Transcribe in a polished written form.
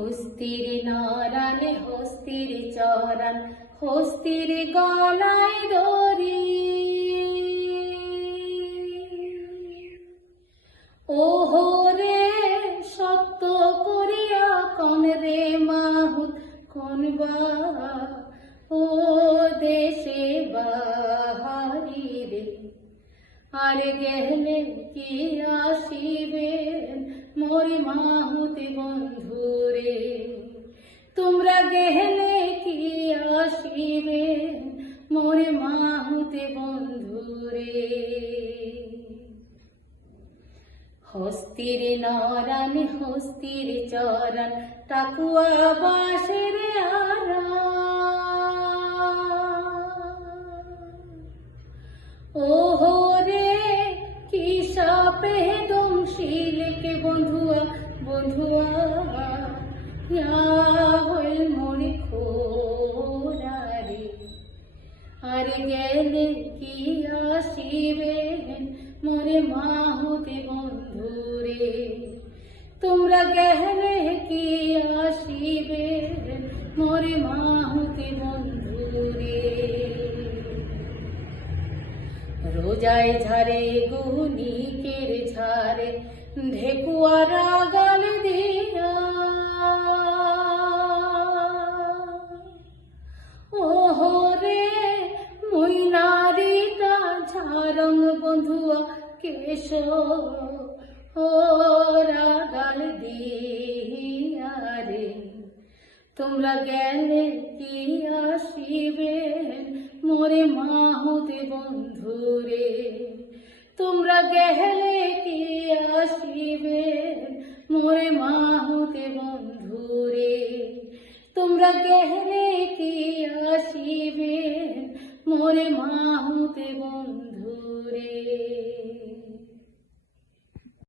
হস্তির নারান হস্তির চরান হস্তির গলায় দড়ি, ওহো রে সত্য করিয়া কোন রে মাহুত কোন বা ও দেশে বাহারি রে, আর গেলে কি আসিবেন মোর মাহুতি বন্ধুরে, তোমরা গেলে কি আসিবেন মোর মাহুতি বন্ধুরে। হস্তির নরান হস্তির চরান টাকুয়া বাঁশের আরা, ওহো রে কি সাপে দংশিলেকে বন্ধুয়া বন্ধুয়া হল মনে খোরা রে, আর গেলে কি আসিবেন মোরে মাহুতি বন্ধুরে, তোমরা গেলে কি আসিবেন মোরে মাহুতি বন্ধুরে। রোজায় ঝারে গুনিকের ঝারে ঢেকুয়ারা গাল দিয়া, ওহো রে মুই নারীটা ঝারং বন্ধুয়া কেশ ওরা গাল দিয়া রে, তোমরা গেলে কি আসিবেন মোরে মাহুতি বন্ধুরে, তোমরা গেলে কি আসিবেন মোরে মাহুতি বন্ধুরে, তোমরা গেলে কি আসিবেন মোরে মাহুতি বন্ধু।